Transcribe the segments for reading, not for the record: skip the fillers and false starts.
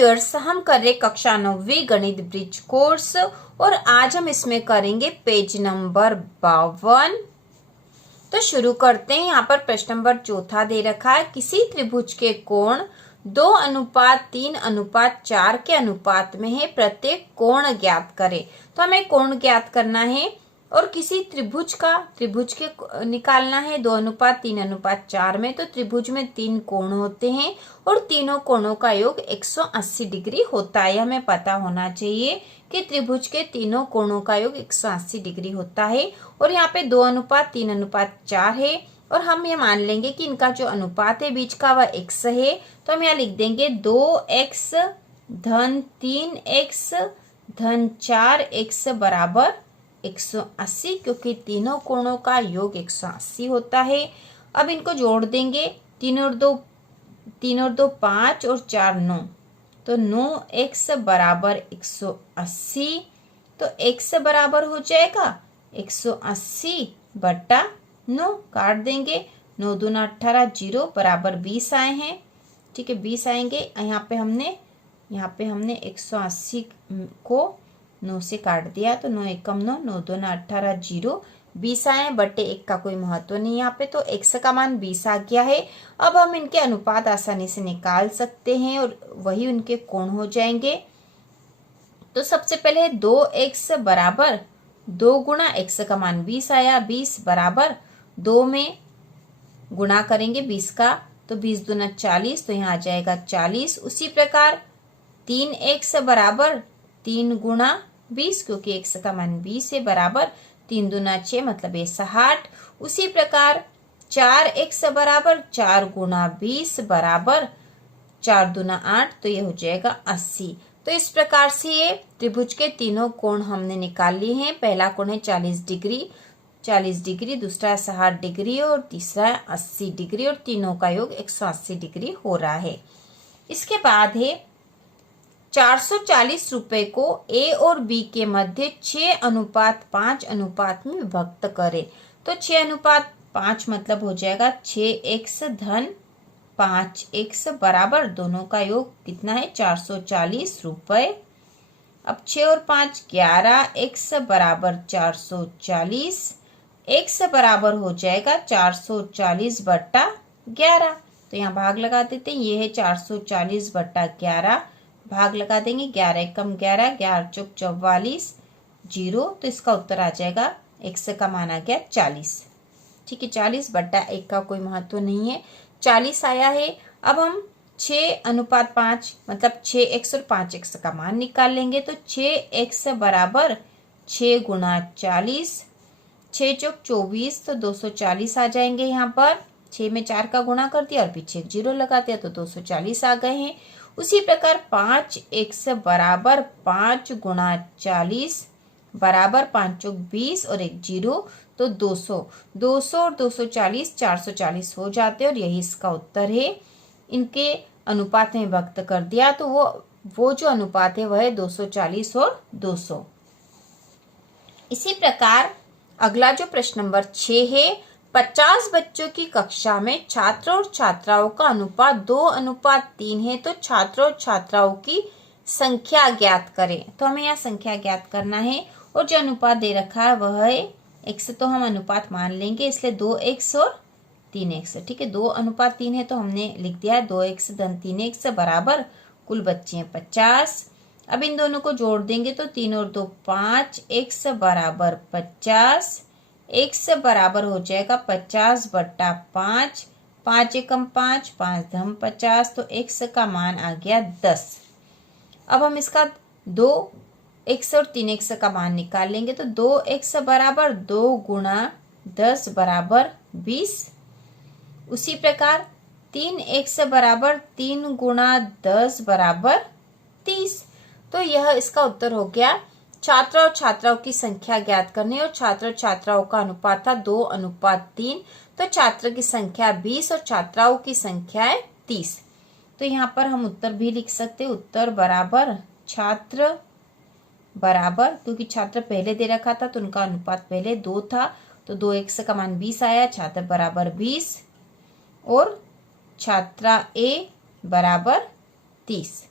Viewers, हम कर रहे कक्षा 9वीं गणित ब्रिज कोर्स और आज हम इसमें करेंगे पेज नंबर 52। तो शुरू करते हैं। यहाँ पर प्रश्न नंबर चौथा दे रखा है, किसी त्रिभुज के कोण 2:3:4 के अनुपात में है, प्रत्येक कोण ज्ञात करें। तो हमें कोण ज्ञात करना है और किसी त्रिभुज के निकालना है 2:3:4 में। तो त्रिभुज में 3 कोण होते हैं और तीनों कोणों का योग 180 डिग्री होता है। हमें पता होना चाहिए कि त्रिभुज के तीनों कोणों का योग 180 डिग्री होता है और यहाँ पे 2:3:4 है और हम ये मान लेंगे कि इनका जो अनुपात है बीच का वह x है। तो हम यहाँ लिख देंगे 2x धन 3x धन 4x बराबर 180, क्योंकि तीनों कोणों का योग 180 होता है। अब इनको जोड़ देंगे, 3 और 2 5 और 4 9, तो 9x बराबर 180। तो x बराबर हो जाएगा 180 बटा 9, काट देंगे, 9 दूना 18, 0 बराबर 20 आए हैं। ठीक है, 20 आएंगे। यहाँ पे हमने 180 को 9 से काट दिया, तो 9 एकम 9, 9 दूना 18, 0 20 आए, बटे 1 का कोई महत्व नहीं यहाँ पे। तो x का मान 20 आ गया है। अब हम इनके अनुपात आसानी से निकाल सकते हैं और वही उनके कोण हो जाएंगे। तो सबसे पहले 2x बराबर 2 गुणा x का मान 20 आया, 20 बराबर 2 में गुणा करेंगे 20 का, तो 20 दूना 40, तो यहाँ आ जाएगा 40। उसी प्रकार 3x बराबर 3 गुणा 20, क्योंकि x का मान 20 है, बराबर 3 दूना 6 मतलब ये 60। उसी प्रकार 4x बराबर 4 गुणा 20 बराबर 4 दूना 8, तो ये हो जाएगा 80। तो इस प्रकार से ये त्रिभुज के तीनों कोण हमने निकाल लिए हैं। पहला कोण है 40 डिग्री, दूसरा 60 डिग्री और तीसरा 80 डिग्री और तीनों का योग 180 डिग्री हो रहा है। इसके बाद है 440 रुपए को A और B के मध्य 6:5 अनुपात में विभक्त करें। तो 6:5 मतलब हो जाएगा 6x धन 5x बराबर दोनों का योग कितना है 440 रुपए। अब 6 और 5 11x बराबर 440, x बराबर हो जाएगा 440 बट्टा 11। तो यहाँ भाग लगा देते हैं, ये है 440 बट्टा 11, भाग लगा देंगे, 11 एकम 11, 11 चौक 44, 0। तो इसका उत्तर आ जाएगा, x का मान आ गया 40। ठीक है, 40 बट्टा 1 का कोई महत्व नहीं है, 40 आया है। अब हम 6:5 मतलब 6x और 5x का मान निकाल लेंगे। तो 6x बराबर 6 गुणा 40, 6 चौक 24, तो 240 आ जाएंगे। यहाँ पर 6 में 4 का गुणा कर दिया और पीछे 0 लगा दिया, तो 240 आ गए हैं। उसी प्रकार 5x बराबर 5 गुणा 40 बराबर 5 चौक 20 और 1 0, तो 200 और 240 440 हो जाते हैं और यही इसका उत्तर है। इनके अनुपात में व्यक्त कर दिया, तो वो जो अनुपात है वह है 240 और 200। इसी प्रकार अगला जो प्रश्न नंबर 6 है, 50 बच्चों की कक्षा में छात्र और छात्राओं का अनुपात 2:3 है, तो छात्रों और छात्राओं की संख्या ज्ञात करें। तो हमें यहाँ संख्या ज्ञात करना है और जो अनुपात दे रखा है वह है x, तो हम अनुपात मान लेंगे, इसलिए 2x और 3x। ठीक है, 2:3 है, तो हमने लिख दिया है 2x धन 3x बराबर कुल बच्चे हैं 50। अब इन दोनों को जोड़ देंगे, तो 3 और 2 5, x बराबर 50, x बराबर हो जाएगा 50 बट्टा 5, 5 एकम 5, 5 धम 50, तो x का मान आ गया 10। अब हम इसका 2x और 3x का मान निकाल लेंगे। तो 2x बराबर 2 गुणा 10 बराबर 20। उसी प्रकार 3x बराबर 3 गुणा 10 बराबर 30। तो यह इसका उत्तर हो गया। छात्र और छात्राओं की संख्या ज्ञात करनी और छात्र और छात्राओं का अनुपात था 2:3, तो छात्र की संख्या 20 और छात्राओं की संख्या है 30। तो यहाँ पर हम उत्तर भी लिख सकते हैं, उत्तर बराबर छात्र बराबर, क्योंकि छात्र पहले दे रखा था तो उनका अनुपात पहले 2 था, तो 2x का मान 20 आया, छात्र बराबर 20 और छात्रा A बराबर 30।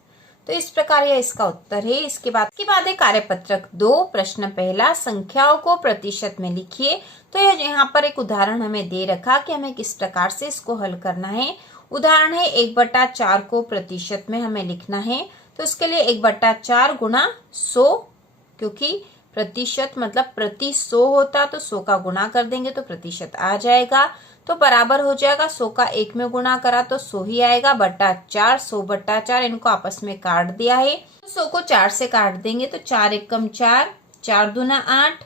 तो इस प्रकार यह इसका उत्तर है। इसके बाद है कार्यपत्रक 2 प्रश्न पहला, संख्याओं को प्रतिशत में लिखिए। तो यह यहाँ पर एक उदाहरण हमें दे रखा कि हमें किस प्रकार से इसको हल करना है। उदाहरण है 1/4 को प्रतिशत में हमें लिखना है। तो इसके लिए 1/4 गुणा 100, क्योंकि प्रतिशत मतलब प्रति 100 होता, तो 100 का गुणा कर देंगे तो प्रतिशत आ जाएगा। तो बराबर हो जाएगा 100 का 1 में गुणा करा तो 100 ही आएगा, बटा 4, 100/4 इनको आपस में काट दिया है। तो 100 को 4 से काट देंगे तो 4 एकम 4, 4 दूना 8,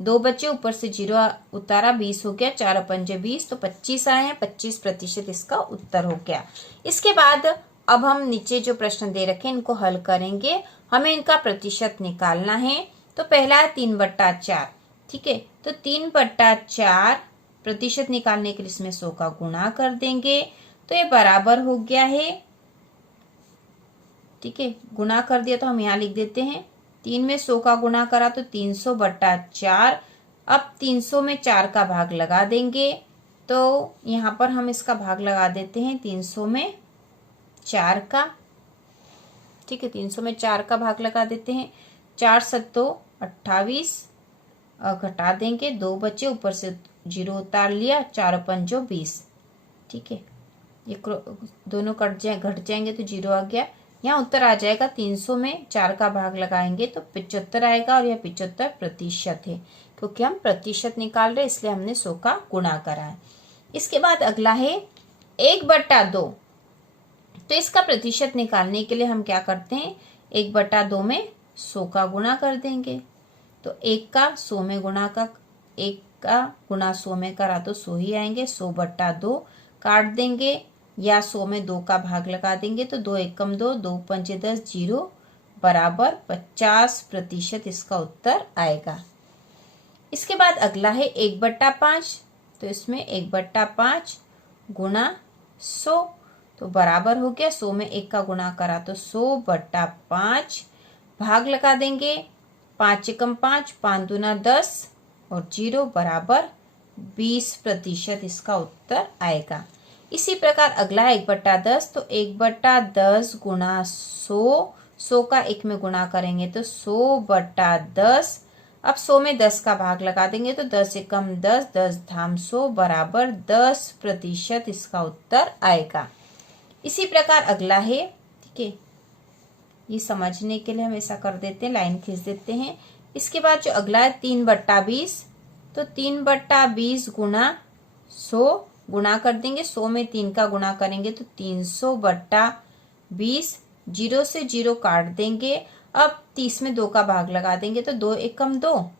2 बचे, ऊपर से 0 उतारा, 20 हो गया, 4 पंजे 20, तो 25 आए हैं, 25% इसका उत्तर हो गया। इसके बाद अब हम नीचे जो प्रश्न दे रखे इनको हल करेंगे, हमें इनका प्रतिशत निकालना है। तो पहला है 3/4, ठीक है। तो 3/4 प्रतिशत निकालने के लिए इसमें 100 का गुणा कर देंगे तो ये बराबर हो गया है, ठीक है। गुणा कर दिया तो हम यहाँ लिख देते हैं 3 में 100 का गुणा करा तो 300/4। अब 300 में 4 का भाग लगा देंगे, तो यहाँ पर हम इसका भाग लगा देते हैं 300 में 4 का, ठीक है। 300 में 4 का भाग लगा देते हैं, 4 सत्तो 28, घटा देंगे, 2 बचे, ऊपर से 0 उतार लिया, 4 पंजो 20, ठीक है। ये दोनों घट जाएंगे तो 0 आ गया। यहाँ उत्तर आ जाएगा 300 में 4 का भाग लगाएंगे तो 75 आएगा, और यह 75% है, क्योंकि हम प्रतिशत निकाल रहे इसलिए हमने 100 का गुणा करा है। इसके बाद अगला है 1/2। तो इसका प्रतिशत निकालने के लिए हम क्या करते हैं, 1/2 में 100 का गुणा कर देंगे। तो 1 का 100 में गुणा का 1 का गुणा 100 में करा तो 100 ही आएंगे, 100/2 काट देंगे, या 100 में 2 का भाग लगा देंगे तो 2 एकम 2, 2 पंजे 10, 0 बराबर 50% इसका उत्तर आएगा। इसके बाद अगला है 1/5। तो इसमें 1/5 गुणा 100, तो बराबर हो गया 100 में 1 का गुणा करा तो 100/5, भाग लगा देंगे, 5 एकम 5, 5 दूना 10 और 0 बराबर 20% इसका उत्तर आएगा। इसी प्रकार अगला है 1/10। तो 1/10 गुणा 100, 100 का 1 में गुणा करेंगे तो 100/10। अब 100 में 10 का भाग लगा देंगे तो 10 एकम 10, 10 धाम 100 बराबर 10% इसका उत्तर आएगा। इसी प्रकार अगला है, ठीक है, ये समझने के लिए हम ऐसा कर देते हैं, लाइन खींच देते हैं। इसके बाद जो अगला है 3/20। तो 3/20 गुणा 100, गुणा कर देंगे, 100 में 3 का गुणा करेंगे तो 300/20, 0 से 0 काट देंगे। अब 30 में 2 का भाग लगा देंगे तो 2 एकम 2,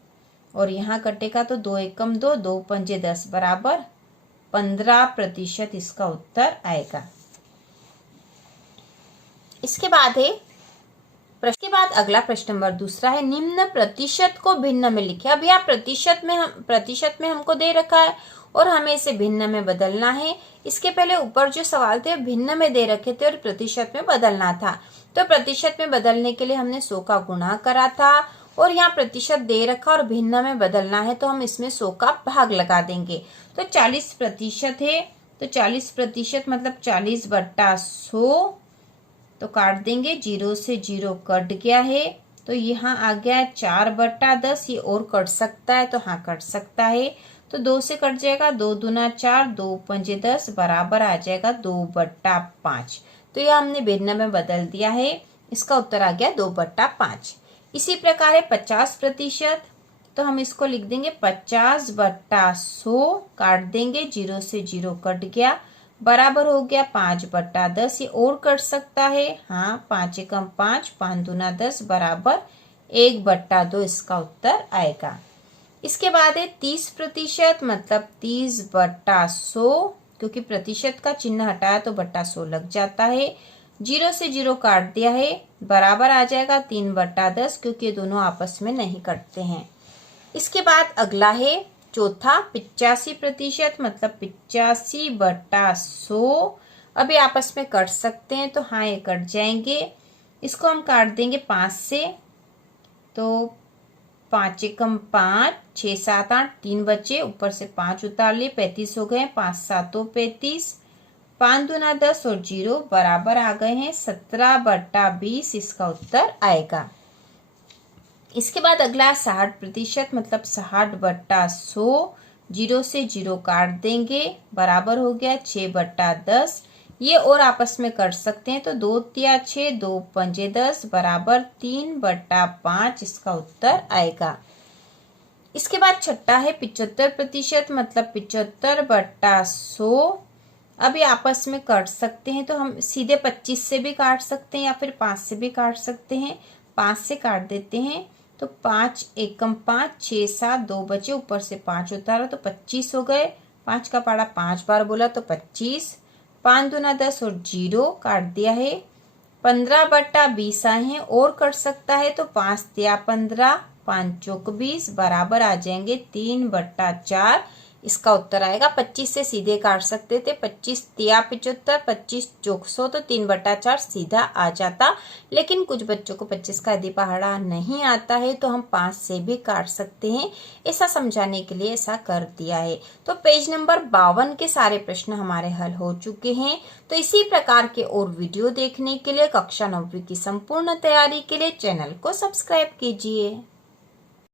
और यहाँ कटेगा तो 2 एकम 2, 2 पंजे 10 बराबर 15% इसका उत्तर आएगा। इसके बाद अगला प्रश्न नंबर दूसरा है, निम्न प्रतिशत को भिन्न में लिखे। अब यहाँ प्रतिशत में हमको दे रखा है और हमें इसे भिन्न में बदलना है। इसके पहले ऊपर जो सवाल थे भिन्न में दे रखे थे और प्रतिशत में बदलना था। तो प्रतिशत में बदलने के लिए हमने 100 का गुणा करा था, और यहाँ प्रतिशत दे रखा और भिन्न में बदलना है तो हम इसमें 100 का भाग लगा देंगे। तो 40% है, तो 40% मतलब 40/100, तो काट देंगे, 0 से 0 कट गया है, तो यहाँ आ गया 4/10। ये और कट सकता है, तो हाँ कट सकता है, तो 2 से कट जाएगा, 2 दूना 4, 2 पंजे 10 बराबर आ जाएगा 2/5। तो यह हमने भिन्न में बदल दिया है, इसका उत्तर आ गया 2/5। इसी प्रकार है 50%। तो हम इसको लिख देंगे 50/100, काट देंगे, 0 से 0 कट गया, बराबर हो गया 5/10। ये और कट सकता है, हाँ, 5 एकम 5, 5 दूना 10 बराबर 1/2 इसका उत्तर आएगा। इसके बाद है 30%, मतलब 30/100, क्योंकि प्रतिशत का चिन्ह हटाया तो /100 लग जाता है। 0 से 0 काट दिया है, बराबर आ जाएगा 3/10, क्योंकि ये दोनों आपस में नहीं कटते हैं। इसके बाद अगला है चौथा 85%, मतलब 85/100। अब ये आपस में कट सकते हैं, तो हाँ ये कट जाएंगे। इसको हम काट देंगे 5 से, तो 5 एकम 5, 6 7 8, 3 बचे, ऊपर से 5 उतार लिए, 35 हो गए, 5 7 35, 5 दूना 10 और 0 बराबर आ गए हैं 17/20 इसका उत्तर आएगा। इसके बाद अगला 60% मतलब 60/100, 0 से 0 काट देंगे, बराबर हो गया 6/10। ये और आपस में कर सकते हैं तो 2 तिया 6, 2 पंजे 10 बराबर 3/5 इसका उत्तर आएगा। इसके बाद छठा है 75% मतलब 75/100। अभी आपस में काट सकते हैं तो हम सीधे 25 से भी काट सकते हैं या फिर 5 से भी काट सकते हैं। 5 से काट देते हैं तो 5 एकम 5, 6 7, 2 बचे, ऊपर से 5 उतारा तो 25 हो गए। 5 का पाड़ा 5 बार बोला तो 25। 5 दूना 10 और 0 काट दिया है। 15/20 आए हैं और कट सकता है तो 5 तिया 15, 5 चौक 20 बराबर आ जाएंगे 3/4 इसका उत्तर आएगा। 25 से सीधे काट सकते थे, 25 तिया 75, 25 चौक 100 तो 3/4 सीधा आ जाता। लेकिन कुछ बच्चों को 25 का यदि पहाड़ा नहीं आता है तो हम 5 से भी काट सकते हैं। ऐसा समझाने के लिए ऐसा कर दिया है। तो पेज नंबर 52 के सारे प्रश्न हमारे हल हो चुके हैं। तो इसी प्रकार के और वीडियो देखने के लिए कक्षा 9वीं की संपूर्ण तैयारी के लिए चैनल को सब्सक्राइब कीजिए।